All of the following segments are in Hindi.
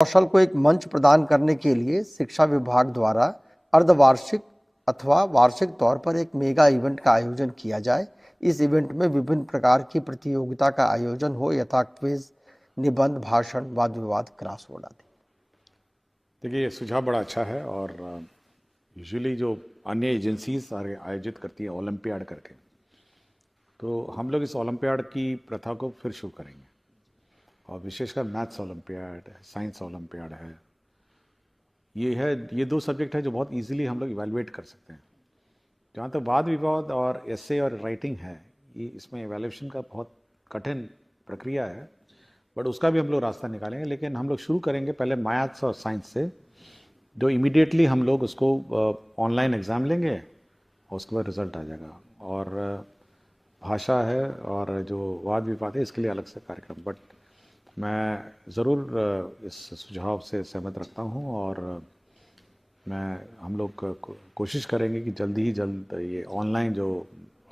कौशल को एक मंच प्रदान करने के लिए शिक्षा विभाग द्वारा अर्धवार्षिक अथवा वार्षिक तौर पर एक मेगा इवेंट का आयोजन किया जाए। इस इवेंट में विभिन्न प्रकार की प्रतियोगिता का आयोजन हो, यथा क्विज, निबंध, भाषण, वाद विवाद, क्रॉसवर्ड आदि। देखिए, ये सुझाव बड़ा अच्छा है और यूजुअली जो अन्य एजेंसीज आयोजित करती है ओलंपियाड करके, तो हम लोग इस ओलंपियाड की प्रथा को फिर शुरू करेंगे और विशेषकर मैथ्स ओलंपियाड, साइंस ओलंपियाड है। ये दो सब्जेक्ट है जो बहुत इजीली हम लोग इवैल्यूएट कर सकते हैं। जहाँ तक वाद विवाद और एसे और राइटिंग है, ये इसमें इवैल्यूएशन का बहुत कठिन प्रक्रिया है, बट उसका भी हम लोग रास्ता निकालेंगे। लेकिन हम लोग शुरू करेंगे पहले मैथ्स और साइंस से, जो इमीडिएटली हम लोग उसको ऑनलाइन एग्ज़ाम लेंगे और उसके बाद रिजल्ट आ जाएगा। और भाषा है और जो वाद विवाद है, इसके लिए अलग से कार्यक्रम। बट मैं ज़रूर इस सुझाव से सहमत रखता हूँ और हम लोग कोशिश करेंगे कि जल्दी ही जल्द ये ऑनलाइन जो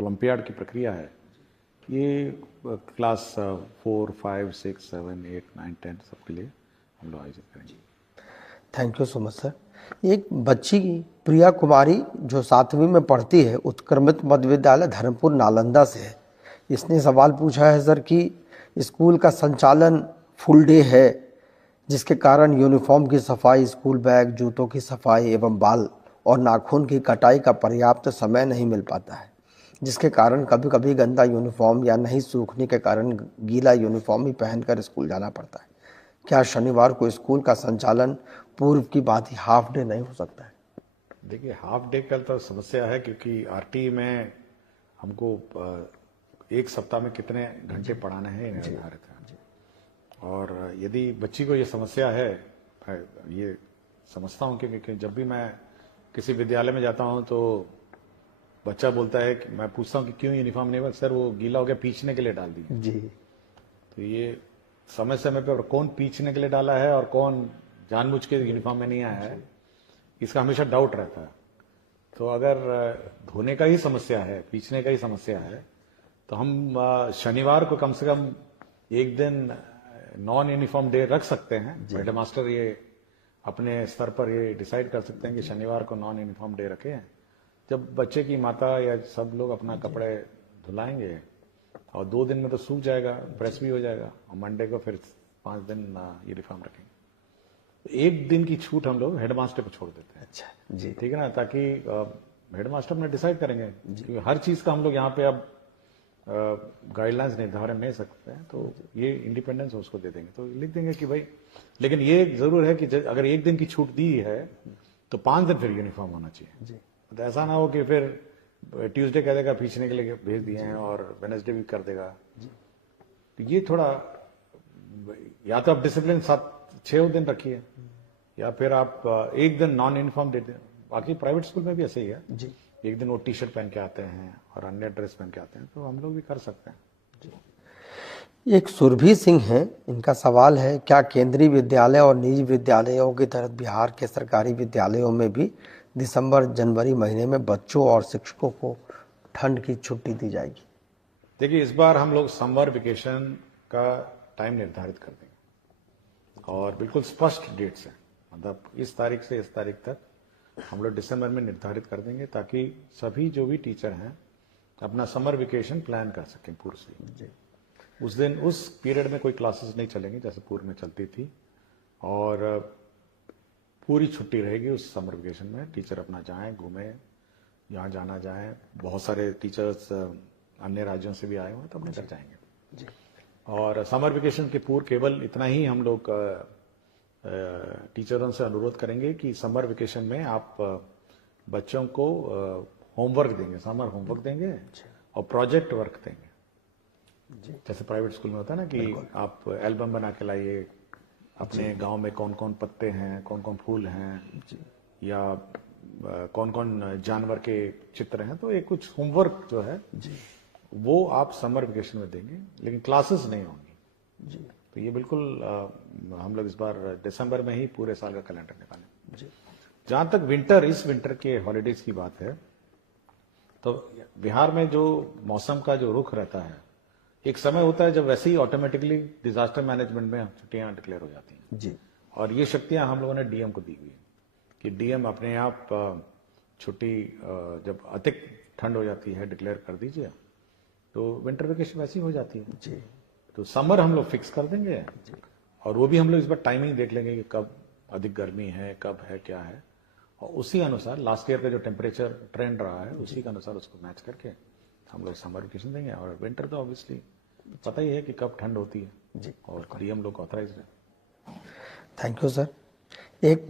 ओलंपियाड की प्रक्रिया है, ये क्लास 4, 5, 6, 7, 8, 9, 10 सबके लिए हम लोग आयोजित करेंगे। Thank you so much sir. एक बच्ची प्रिया कुमारी जो 7वीं में पढ़ती है, उत्क्रमित मध्य विद्यालय धर्मपुर नालंदा से है। इसने सवाल पूछा है सर कि स्कूल का संचालन फुल डे है, जिसके कारण यूनिफॉर्म की सफाई, स्कूल बैग, जूतों की सफाई एवं बाल और नाखून की कटाई का पर्याप्त समय नहीं मिल पाता है, जिसके कारण कभी कभी गंदा यूनिफॉर्म या नहीं सूखने के कारण गीला यूनिफॉर्म ही पहनकर स्कूल जाना पड़ता है। क्या शनिवार को स्कूल का संचालन पूर्व की बात ही हाफ डे नहीं हो सकता है? देखिए, हाफ डे का तो समस्या है, क्योंकि आरटी में हमको एक सप्ताह में कितने घंटे पढ़ाना है निर्धारित है। और यदि बच्ची को ये समस्या है, ये समझता हूँ, क्योंकि जब भी मैं किसी विद्यालय में जाता हूँ तो बच्चा बोलता है कि मैं पूछता हूँ कि क्यों यूनिफॉर्म नहीं हुआ? सर वो गीला हो गया, पीछने के लिए डाल दिया जी। तो ये समय समय पर कौन पीछने के लिए डाला है और कौन जानबूझ के यूनिफॉर्म में नहीं आया है, इसका हमेशा डाउट रहता है। तो अगर धोने का ही समस्या है, पीछने का ही समस्या है, तो हम शनिवार को कम से कम एक दिन नॉन यूनिफॉर्म डे रख सकते हैं। हेड मास्टर ये अपने स्तर पर ये डिसाइड कर सकते हैं कि शनिवार को नॉन यूनिफॉर्म डे रखें, जब बच्चे की माता या सब लोग अपना कपड़े धुलाएंगे और 2 दिन में तो सूख जाएगा, प्रेस भी हो जाएगा, और मंडे को फिर 5 दिन यूनिफॉर्म रखेंगे। तो 1 दिन की छूट हम लोग हेडमास्टर को छोड़ देते हैं। अच्छा जी, ठीक है ना, ताकि हेडमास्टर अपने डिसाइड करेंगे। क्योंकि हर चीज का हम लोग यहाँ पे अब गाइडलाइंस निर्धारण नहीं सकते हैं, तो ये इंडिपेंडेंस उसको दे देंगे। तो लिख देंगे कि भाई, लेकिन ये जरूर है कि अगर 1 दिन की छूट दी है तो 5 दिन फिर यूनिफॉर्म होना चाहिए जी। तो ऐसा ना हो कि फिर ट्यूसडे कह देगा पीछने के लिए भेज दिए हैं और वेडनेसडे भी कर देगा। तो ये थोड़ा, या तो आप डिसिप्लिन 7-6 दिन रखिए, या फिर आप 1 दिन नॉन यूनिफॉर्म दे दें। बाकी प्राइवेट स्कूल में भी ऐसे ही है जी। 1 दिन वो टी शर्ट पहन के आते हैं और अन्य ड्रेस पहन के आते हैं, तो हम लोग भी कर सकते हैं जी। एक सुरभि सिंह है, इनका सवाल है, क्या केंद्रीय विद्यालय और निजी विद्यालयों की तरह बिहार के सरकारी विद्यालयों में भी दिसंबर जनवरी महीने में बच्चों और शिक्षकों को ठंड की छुट्टी दी जाएगी? देखिए, इस बार हम लोग समर वेकेशन का टाइम निर्धारित कर देंगे और बिल्कुल स्पष्ट डेट से, मतलब इस तारीख से इस तारीख तक हम लोग दिसंबर में निर्धारित कर देंगे, ताकि सभी जो भी टीचर हैं अपना समर वेकेशन प्लान कर सकें पूर्व से। उस दिन उस पीरियड में कोई क्लासेस नहीं चलेंगी जैसे पूर्व में चलती थी, और पूरी छुट्टी रहेगी उस समर वेकेशन में। टीचर अपना जाएं, घूमें, यहाँ जाना जाएं। बहुत सारे टीचर्स अन्य राज्यों से भी आए हुए हैं, तो अपने घर जाएंगे जी। और समर वेकेशन के पूर्व केवल इतना ही हम लोग टीचरों से अनुरोध करेंगे कि समर वेकेशन में आप बच्चों को होमवर्क देंगे, समर होमवर्क देंगे और प्रोजेक्ट वर्क देंगे। जैसे प्राइवेट स्कूल में होता है ना कि आप एल्बम बना के लाइए, अपने गांव में कौन कौन पत्ते हैं, कौन कौन फूल हैं, या कौन कौन जानवर के चित्र हैं, तो एक कुछ होमवर्क जो है वो आप समर वेकेशन में देंगे, लेकिन क्लासेस नहीं होंगी जी। तो ये बिल्कुल हम लोग इस बार दिसंबर में ही पूरे साल का कैलेंडर निकालें जी। जहां तक इस विंटर के हॉलीडेज की बात है, तो बिहार में जो मौसम का जो रुख रहता है, एक समय होता है जब वैसे ही ऑटोमेटिकली डिजास्टर मैनेजमेंट में छुट्टियां डिक्लेयर हो जाती हैं जी। और ये शक्तियां हम लोगों ने डीएम को दी हुई है कि डीएम अपने आप छुट्टी जब अधिक ठंड हो जाती है डिक्लेयर कर दीजिए, तो विंटर वेकेशन वैसी हो जाती है जी। तो समर हम लोग फिक्स कर देंगे और वो भी हम लोग इस बार टाइमिंग देख लेंगे कि कब अधिक गर्मी है, कब है, क्या है, और उसी अनुसार लास्ट ईयर का जो टेम्परेचर ट्रेंड रहा है उसी के अनुसार उसको मैच करके हम लोग समर वेकेशन देंगे। और विंटर तो ऑब्वियसली पता ही है कि कब ठंड होती है जी। और डीएम लोग ऑथराइज है। Thank you sir. एक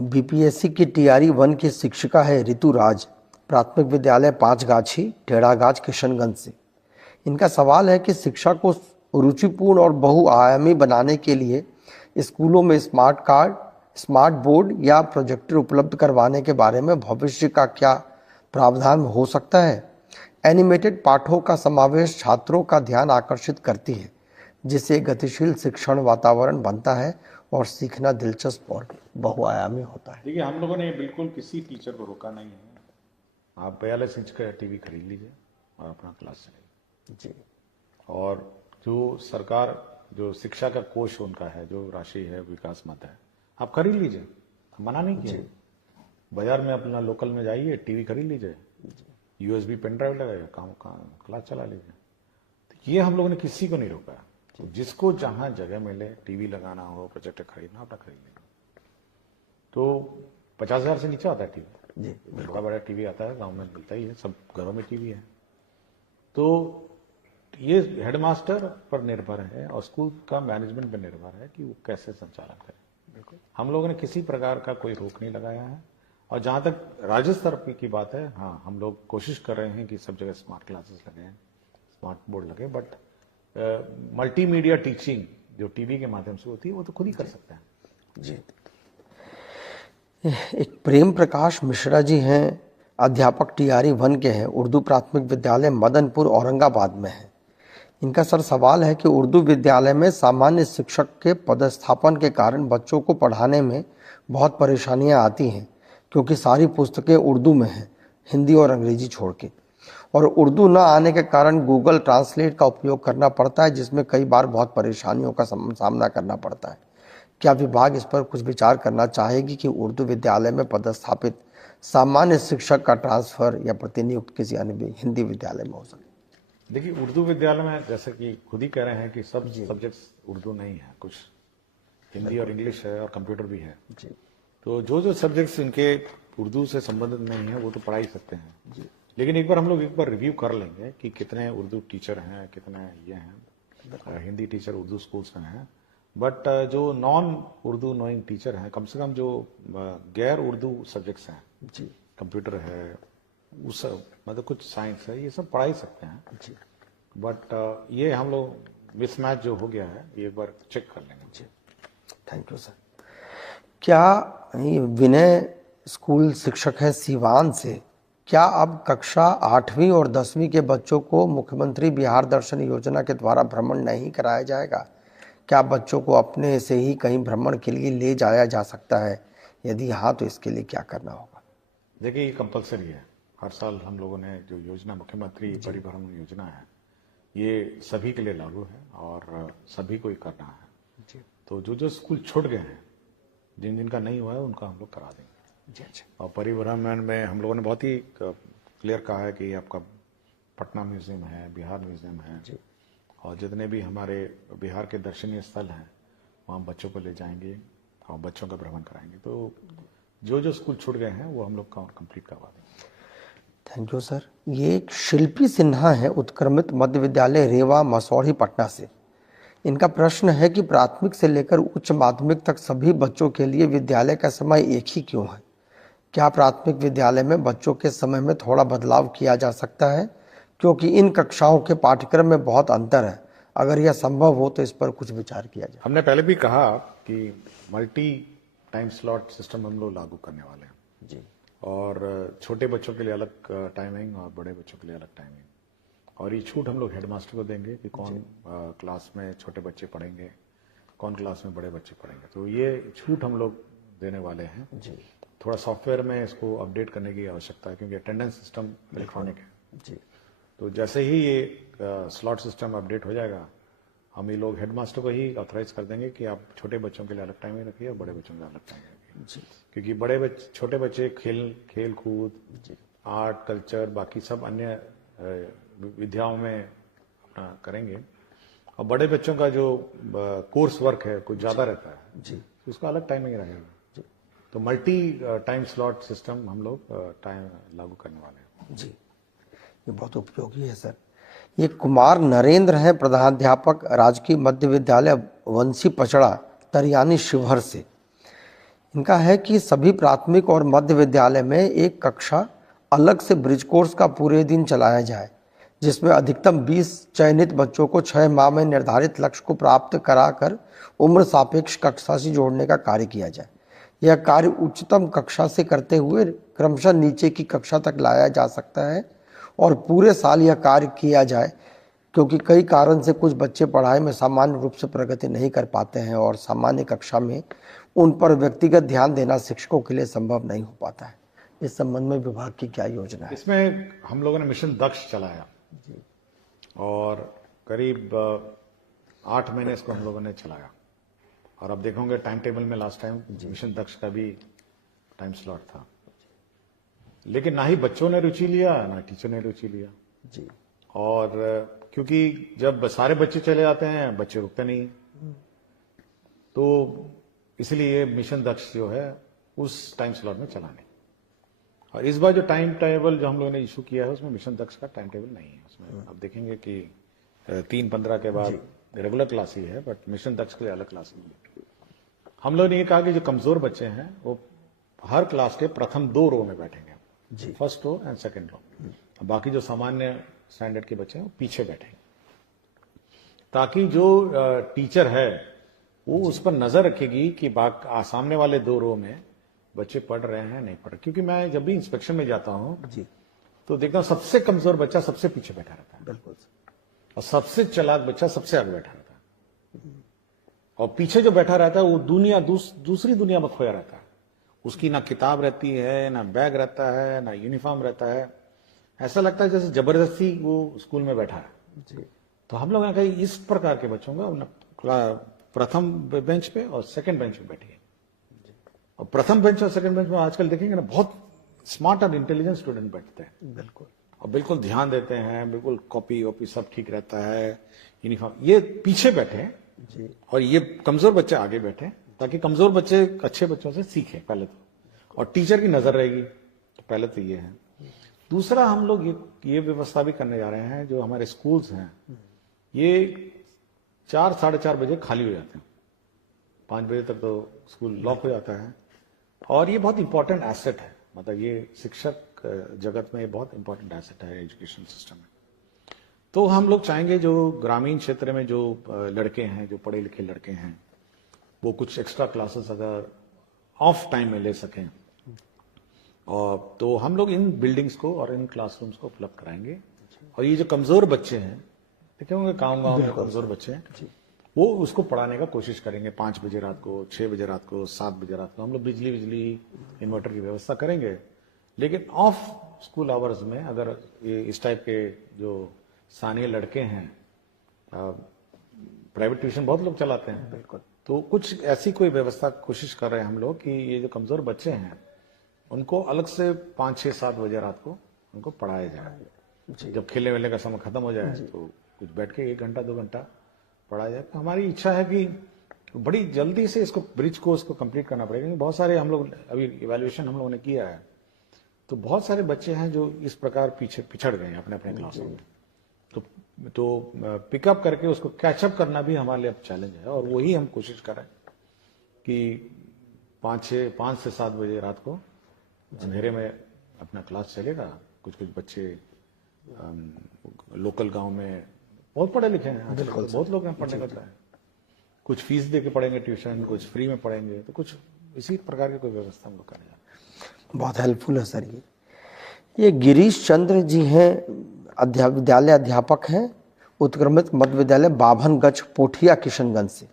बीपीएससी की टीआरई 1 की शिक्षिका है ऋतु राज, प्राथमिक विद्यालय पांचगाछी टेढ़ागाछ किशनगंज से। इनका सवाल है कि शिक्षा को रुचिपूर्ण और बहुआयामी बनाने के लिए स्कूलों में स्मार्ट कार्ड, स्मार्ट बोर्ड या प्रोजेक्टर उपलब्ध करवाने के बारे में भविष्य का क्या प्रावधान हो सकता है। एनिमेटेड पाठों का समावेश छात्रों का ध्यान आकर्षित करती है, जिससे गतिशील शिक्षण वातावरण बनता है और सीखना दिलचस्प और बहुआयामी होता है। देखिए, हम लोगों ने बिल्कुल किसी टीचर को रोका नहीं है। आप 42 इंच का टीवी खरीद लीजिए और अपना क्लास चलाइए जी। और जो सरकार जो शिक्षा का कोष उनका है, जो राशि है, विकास मत है, आप खरीद लीजिए, मना नहीं किया। बाजार में अपना लोकल में जाइए, टीवी खरीद लीजिए, यूएसबी पेन ड्राइव लगाइए, काम क्लास चला लीजिए। तो ये हम लोगों ने किसी को नहीं रोका। तो जिसको जहां जगह मिले, टीवी लगाना हो, प्रोजेक्टर खरीदना, अपना खरीद लेना। तो 50,000 से नीचे आता है टीवी जी। बड़ा बड़ा टीवी आता है, गांव में मिलता ही है, सब घरों में टीवी है। तो ये हेडमास्टर पर निर्भर है और स्कूल का मैनेजमेंट पर निर्भर है कि वो कैसे संचालन करे। हम लोगों ने किसी प्रकार का कोई रोक नहीं लगाया है। और जहां तक राज्य स्तर की बात है, हाँ, हम लोग कोशिश कर रहे हैं कि सब जगह स्मार्ट क्लासेस लगे, स्मार्ट बोर्ड लगे, बट मल्टीमीडिया टीचिंग जो टीवी के माध्यम से होती है वो तो खुद ही कर सकते हैं। जी। एक प्रेम प्रकाश मिश्रा जी हैं, अध्यापक टीआरई 1 के हैं, उर्दू प्राथमिक विद्यालय मदनपुर औरंगाबाद में है। इनका सर सवाल है कि उर्दू विद्यालय में सामान्य शिक्षक के पदस्थापन के कारण बच्चों को पढ़ाने में बहुत परेशानियां आती हैं, क्योंकि सारी पुस्तकें उर्दू में हैं, हिंदी और अंग्रेजी छोड़ के, और उर्दू न आने के कारण गूगल ट्रांसलेट का उपयोग करना पड़ता है, जिसमें कई बार बहुत परेशानियों का सामना करना पड़ता है। क्या विभाग इस पर कुछ विचार करना चाहेगी कि उर्दू विद्यालय में पदस्थापित सामान्य शिक्षक का ट्रांसफर या प्रतिनियुक्त किसी अन्य हिंदी विद्यालय में हो सके? देखिए, उर्दू विद्यालय में जैसे कि खुद ही कह रहे हैं कि सब सब्जेक्ट्स उर्दू नहीं है, कुछ हिंदी और इंग्लिश है और कंप्यूटर भी है जी। तो जो सब्जेक्ट्स इनके उर्दू से संबंधित नहीं है वो तो पढ़ा ही सकते हैं जी। लेकिन एक बार रिव्यू कर लेंगे कि कितने उर्दू टीचर हैं, कितने ये हैं, हिंदी टीचर उर्दू स्कूल्स में हैं। बट जो नॉन उर्दू नोइंग टीचर हैं, कम से कम जो गैर उर्दू सब्जेक्ट्स हैं जी, कंप्यूटर है, उस मतलब कुछ साइंस है, ये सब पढ़ा ही सकते हैं जी। बट ये हम लोग मिसमैच जो हो गया है ये एक बार चेक कर लेंगे जी। Thank you sir. क्या ये विनय स्कूल शिक्षक है सीवान से, क्या अब कक्षा 8वीं और 10वीं के बच्चों को मुख्यमंत्री बिहार दर्शन योजना के द्वारा भ्रमण नहीं कराया जाएगा? क्या बच्चों को अपने से ही कहीं भ्रमण के लिए ले जाया जा सकता है? यदि हाँ, तो इसके लिए क्या करना होगा? देखिए, ये कंपलसरी है। हर साल हम लोगों ने जो योजना मुख्यमंत्री परिभ्रमण योजना है, ये सभी के लिए लागू है और सभी को ही करना है जी। तो जो स्कूल छूट गए हैं, जिन जिनका नहीं हुआ है, उनका हम लोग करा देंगे जी। अच्छा। और परिभ्रमण में हम लोगों ने बहुत ही क्लियर कहा है कि आपका पटना म्यूजियम है, बिहार म्यूजियम है जी। और जितने भी हमारे बिहार के दर्शनीय स्थल हैं वहाँ बच्चों को ले जाएंगे और बच्चों का भ्रमण कराएंगे। तो जो स्कूल छूट गए हैं वो हम लोग कंप्लीट करवा देंगे। Thank you sir. ये एक शिल्पी सिन्हा है, उत्क्रमित मध्य विद्यालय रेवा मसौढ़ी पटना से। इनका प्रश्न है कि प्राथमिक से लेकर उच्च माध्यमिक तक सभी बच्चों के लिए विद्यालय का समय एक ही क्यों है? क्या प्राथमिक विद्यालय में बच्चों के समय में थोड़ा बदलाव किया जा सकता है, क्योंकि इन कक्षाओं के पाठ्यक्रम में बहुत अंतर है? अगर यह संभव हो तो इस पर कुछ विचार किया जाए। हमने पहले भी कहा कि मल्टी टाइम स्लॉट सिस्टम हम लोग लागू करने वाले हैं जी। और छोटे बच्चों के लिए अलग टाइमिंग और बड़े बच्चों के लिए अलग टाइमिंग, और ये छूट हम लोग हेडमास्टर को देंगे कि कौन क्लास में छोटे बच्चे पढ़ेंगे, कौन क्लास में बड़े बच्चे पढ़ेंगे। तो ये छूट हम लोग देने वाले हैं जी। थोड़ा सॉफ्टवेयर में इसको अपडेट करने की आवश्यकता है, क्योंकि अटेंडेंस सिस्टम इलेक्ट्रॉनिक है जी। तो जैसे ही ये स्लॉट सिस्टम अपडेट हो जाएगा, हम ये लोग हेडमास्टर को ही ऑथराइज कर देंगे कि आप छोटे बच्चों के लिए अलग टाइमिंग रखिए और बड़े बच्चों के लिए अलग टाइमिंग रखिए, क्योंकि छोटे बच्चे खेल कूद, आर्ट, कल्चर, बाकी सब अन्य विद्याओं में अपना करेंगे, और बड़े बच्चों का जो कोर्स वर्क है कुछ ज्यादा रहता है जी, उसका अलग टाइमिंग रहेगा। तो मल्टी टाइम स्लॉट सिस्टम हम लोग टाइम लागू करने वाले हैं जी। ये बहुत उपयोगी है सर। ये कुमार नरेंद्र हैं, प्रधानाध्यापक राजकीय मध्य विद्यालय वंशी पचड़ा तरियानी शिवहर से। इनका है कि सभी प्राथमिक और मध्य विद्यालय में एक कक्षा अलग से ब्रिज कोर्स का पूरे दिन चलाया जाए, जिसमें अधिकतम 20 चयनित बच्चों को 6 माह में निर्धारित लक्ष्य को प्राप्त कराकर उम्र सापेक्ष कक्षा से जोड़ने का कार्य किया जाए। यह कार्य उच्चतम कक्षा से करते हुए क्रमशः नीचे की कक्षा तक लाया जा सकता है और पूरे साल यह कार्य किया जाए, क्योंकि कई कारण से कुछ बच्चे पढ़ाई में सामान्य रूप से प्रगति नहीं कर पाते हैं और सामान्य कक्षा में उन पर व्यक्तिगत ध्यान देना शिक्षकों के लिए संभव नहीं हो पाता है। इस संबंध में विभाग की क्या योजना है? इसमें हम लोगों ने मिशन दक्ष चलाया और करीब 8 महीने इसको हम लोगों ने चलाया, और अब देखोगे टाइम टेबल में लास्ट टाइम मिशन दक्ष का भी टाइम स्लॉट था, लेकिन ना ही बच्चों ने रुचि लिया ना टीचर ने रुचि लिया जी। और क्योंकि जब सारे बच्चे चले जाते हैं बच्चे रुकते नहीं, तो इसलिए मिशन दक्ष जो है उस टाइम स्लॉट में चलाने। और इस बार जो टाइम टेबल जो हम लोगों ने इशू किया है उसमें मिशन दक्ष का टाइम टेबल नहीं है। उसमें अब देखेंगे कि 3-15 के बाद रेगुलर क्लास ही है, बट मिशन दक्ष के लिए अलग क्लास है। हम लोगों ने ये कहा कि जो कमजोर बच्चे हैं वो हर क्लास के प्रथम 2 रो में बैठेंगे जी, first row and second row. बाकी जो सामान्य स्टैंडर्ड के बच्चे हैं वो पीछे बैठेंगे, ताकि जो टीचर है वो उस पर नजर रखेगी कि सामने वाले 2 रो में बच्चे पढ़ रहे हैं नहीं पढ़ रहे। क्योंकि मैं जब भी इंस्पेक्शन में जाता हूं जी, तो देखता हूं सबसे कमजोर बच्चा सबसे पीछे बैठा रहता है, बिल्कुल, और सबसे चालाक बच्चा सबसे आगे बैठा रहता है, और पीछे जो बैठा रहता है वो दूसरी दुनिया में खोया रहता है। उसकी ना किताब रहती है, ना बैग रहता है, ना यूनिफॉर्म रहता है, ऐसा लगता है जैसे जबरदस्ती वो स्कूल में बैठा है जी। तो हम लोग ने कहा इस प्रकार के बच्चों का प्रथम बेंच पे और सेकंड बेंच पे बैठिए। और प्रथम बेंच और सेकंड बेंच में आजकल देखेंगे ना बहुत स्मार्ट और इंटेलिजेंट स्टूडेंट बैठते हैं, बिल्कुल, और बिल्कुल ध्यान देते हैं, बिल्कुल कॉपी वॉपी सब ठीक रहता है, यूनिफॉर्म। ये पीछे बैठे जी, और ये कमजोर बच्चे आगे बैठे, ताकि कमजोर बच्चे अच्छे बच्चों से सीखें पहले तो, और टीचर की नजर रहेगी। तो पहले तो ये है। दूसरा हम लोग ये व्यवस्था भी करने जा रहे हैं, जो हमारे स्कूल्स हैं ये 4-4:30 बजे खाली हो जाते हैं, 5 बजे तक तो स्कूल लॉक हो जाता है। और ये बहुत इंपॉर्टेंट एसेट है, मतलब ये शिक्षक जगत में ये बहुत इंपॉर्टेंट एसेट है एजुकेशन सिस्टम में। तो हम लोग चाहेंगे जो ग्रामीण क्षेत्र में जो लड़के हैं, जो पढ़े लिखे लड़के हैं, वो कुछ एक्स्ट्रा क्लासेस अगर ऑफ टाइम में ले सकें, और तो हम लोग इन बिल्डिंग्स को और इन क्लासरूम्स को उपलब्ध कराएंगे। और ये जो कमजोर बच्चे हैं, देखे होंगे गाँव में कमजोर बच्चे हैं, वो उसको पढ़ाने का कोशिश करेंगे 5 बजे रात को, 6 बजे रात को, 7 बजे रात को। हम लोग बिजली इन्वर्टर की व्यवस्था करेंगे, लेकिन ऑफ स्कूल आवर्स में अगर ये इस टाइप के जो स्थानीय लड़के हैं, प्राइवेट ट्यूशन बहुत लोग चलाते हैं, बिल्कुल, तो कुछ ऐसी कोई व्यवस्था कोशिश कर रहे हैं हम लोग कि ये जो कमजोर बच्चे हैं उनको अलग से 5-6-7 बजे रात को उनको पढ़ाया जाए। जब खेलने वेलने का समय खत्म हो जाए तो कुछ बैठ के 1 घंटा 2 घंटा पढ़ाया जाए। तो हमारी इच्छा है कि बड़ी जल्दी से इसको ब्रिज कोर्स को कंप्लीट करना पड़ेगा, क्योंकि बहुत सारे हम लोग अभी इवैल्यूएशन हम लोगों ने किया है, तो बहुत सारे बच्चे हैं जो इस प्रकार पिछड़ गए हैं अपने अपने क्लासों में। तो पिकअप करके उसको कैचअप करना भी हमारे लिए अब चैलेंज है, और वही हम कोशिश कर रहे हैं कि 5 से 7 बजे रात को अंधेरे में अपना क्लास चलेगा। कुछ बच्चे लोकल गांव में बहुत पढ़े लिखे हैं, बहुत लोग हैं पढ़ने का है, कुछ फीस दे के पढ़ेंगे ट्यूशन, कुछ फ्री में पढ़ेंगे, तो कुछ इसी प्रकार की कोई व्यवस्था हम लोग करें। बहुत हेल्पफुल है सर। ये गिरीश चंद्र जी हैं, विद्यालय अध्यापक हैं, उत्क्रमित मध्य विद्यालय बाभनगंज पोठिया किशनगंज से।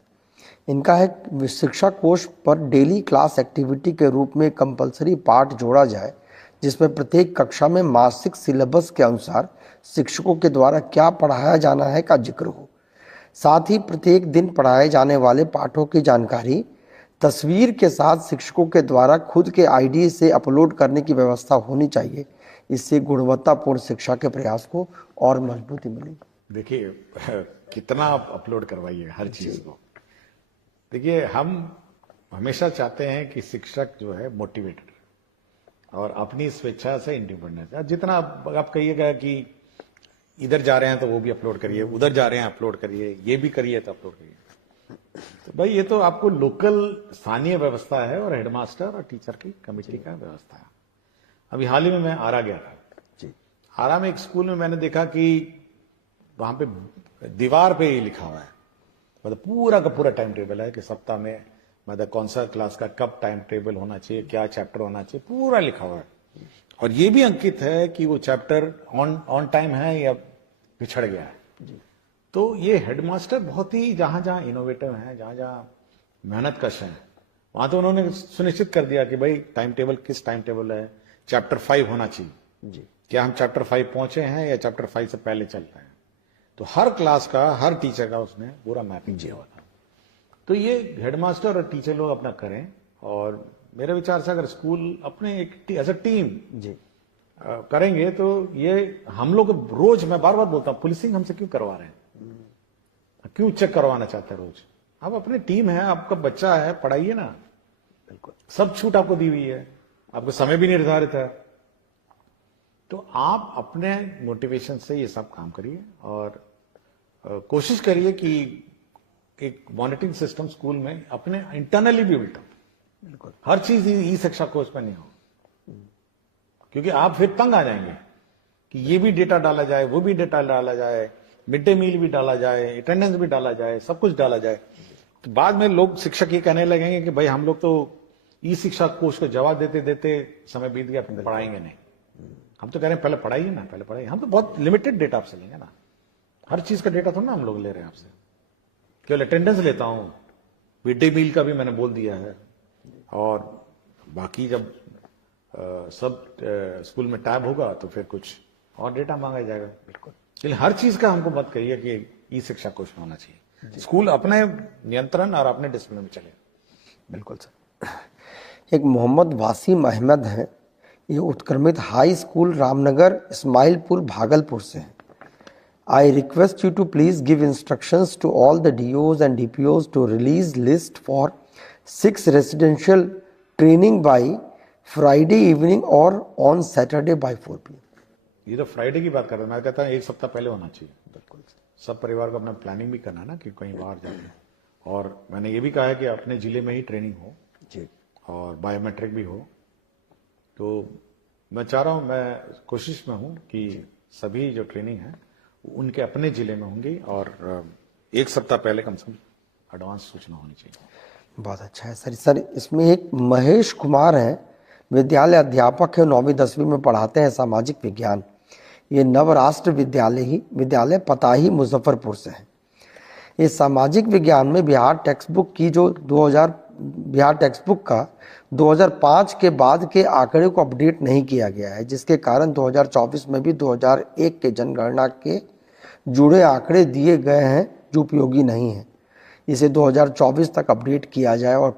इनका है शिक्षा कोष पर डेली क्लास एक्टिविटी के रूप में कंपलसरी पाठ जोड़ा जाए, जिसमें प्रत्येक कक्षा में मासिक सिलेबस के अनुसार शिक्षकों के द्वारा क्या पढ़ाया जाना है का जिक्र हो। साथ ही प्रत्येक दिन पढ़ाए जाने वाले पाठों की जानकारी तस्वीर के साथ शिक्षकों के द्वारा खुद के आईडी से अपलोड करने की व्यवस्था होनी चाहिए। इससे गुणवत्तापूर्ण शिक्षा के प्रयास को और मजबूती मिलेगी। देखिए कितना आप अपलोड करवाइए हर चीज को। देखिए हम हमेशा चाहते हैं कि शिक्षक जो है मोटिवेटेड और अपनी स्वेच्छा से इंडिपेंडेंस। जितना आप कहिएगा कि इधर जा रहे हैं तो वो भी अपलोड करिए, उधर जा रहे हैं अपलोड करिए, ये भी करिए तो अपलोड करिए, तो भाई ये तो आपको लोकल स्थानीय व्यवस्था है और हेडमास्टर और टीचर की कमेटी का व्यवस्था है। अभी हाल ही में मैं आरा गया था जी। आरा में एक स्कूल में मैंने देखा कि वहां पे दीवार पे ही लिखा हुआ है, मतलब पूरा का पूरा टाइम टेबल है कि सप्ताह में मतलब कौन सा क्लास का कब टाइम टेबल होना चाहिए, क्या चैप्टर होना चाहिए, पूरा लिखा हुआ है। और ये भी अंकित है कि वो चैप्टर ऑन टाइम है या पिछड़ गया है जी। तो ये हेडमास्टर बहुत ही जहां जहां इनोवेटिव है, जहां जहां मेहनत कश है, वहां तो उन्होंने सुनिश्चित कर दिया कि भाई टाइम टेबल किस टाइम टेबल है, चैप्टर 5 होना चाहिए जी। क्या हम चैप्टर 5 पहुंचे हैं या चैप्टर 5 से पहले चल रहे हैं। तो हर क्लास का हर टीचर का उसने पूरा मैपिंग किया हुआ था। तो ये हेडमास्टर और टीचर लोग अपना करें और मेरे विचार से अगर स्कूल अपने एक एज अ टीम जी करेंगे तो ये हम लोग रोज, मैं बार बार बोलता हूं, पुलिसिंग हमसे क्यों करवा रहे हैं, क्यों चेक करवाना चाहते हैं रोज। आप अपनी टीम है, आपका बच्चा है, पढ़ाइए ना, बिल्कुल सब छूट आपको दी हुई है, आपको समय भी निर्धारित है। तो आप अपने मोटिवेशन से ये सब काम करिए और कोशिश करिए कि एक मॉनिटरिंग सिस्टम स्कूल में अपने इंटरनली भी बिल्ट हो। बिल्कुल हर चीज ई शिक्षा कोर्स में नहीं हो, क्योंकि आप फिर तंग आ जाएंगे कि ये भी डेटा डाला जाए, वो भी डेटा डाला जाए, मिड डे मील भी डाला जाए, अटेंडेंस भी डाला जाए, सब कुछ डाला जाए। तो बाद में लोग शिक्षक ये कहने लगेंगे कि भाई हम लोग तो ई शिक्षा कोर्स को जवाब देते देते समय बीत गया, पढ़ाएंगे नहीं। हम तो कह रहे हैं पहले पढ़ाइए ना, पहले पढ़ाइए। हम तो बहुत लिमिटेड डेटा आपसे लेंगे ना, हर चीज का डेटा थोड़ा ना हम लोग ले रहे हैं आपसे, केवल अटेंडेंस लेता हूं, मिड डे मील का भी मैंने बोल दिया है। और बाकी जब सब स्कूल में टैब होगा तो फिर कुछ और डेटा मांगा जाएगा। बिल्कुल, इसलिए हर चीज का हमको मत कहिए कि ई शिक्षा कोर्स में होना चाहिए। स्कूल अपने नियंत्रण और अपने डिसिप्लिन में चले। बिल्कुल सर। एक मोहम्मद वासीम अहमद है, ये उत्क्रमित हाई स्कूल रामनगर इस्माइलपुर भागलपुर से है। I request you to please give instructions to all the DOs and DPOs to release list for 6 residential training by Friday evening or on Saturday by 4 PM। ये तो फ्राइडे की बात कर रहा हूं, मैं कहता हूं एक सप्ताह पहले होना चाहिए। बिल्कुल, सब परिवार को अपना प्लानिंग भी करना ना कि कहीं बाहर जाए। और मैंने ये भी कहा है कि अपने जिले में ही ट्रेनिंग हो जी और बायोमेट्रिक भी हो। तो मैं चाह रहा हूं, मैं कोशिश में हूं कि सभी जो ट्रेनिंग है उनके अपने जिले में होंगी और एक सप्ताह पहले कम से कम एडवांस सूचना होनी चाहिए। बहुत अच्छा है सर। सर इसमें एक महेश कुमार हैं, विद्यालय अध्यापक है, 9वीं 10वीं में पढ़ाते हैं सामाजिक विज्ञान। ये नवराष्ट्र विद्यालय पताही मुजफ्फरपुर से है। ये सामाजिक विज्ञान में बिहार टेक्स्ट बुक की जो बिहार टेक्स्ट बुक का 2005 के बाद के आंकड़े को अपडेट नहीं किया गया है, जिसके कारण 2024 में भी 2001 के जनगणना के जुड़े आंकड़े दिए गए हैं जो उपयोगी नहीं है। इसे 2024 तक अपडेट किया जाए और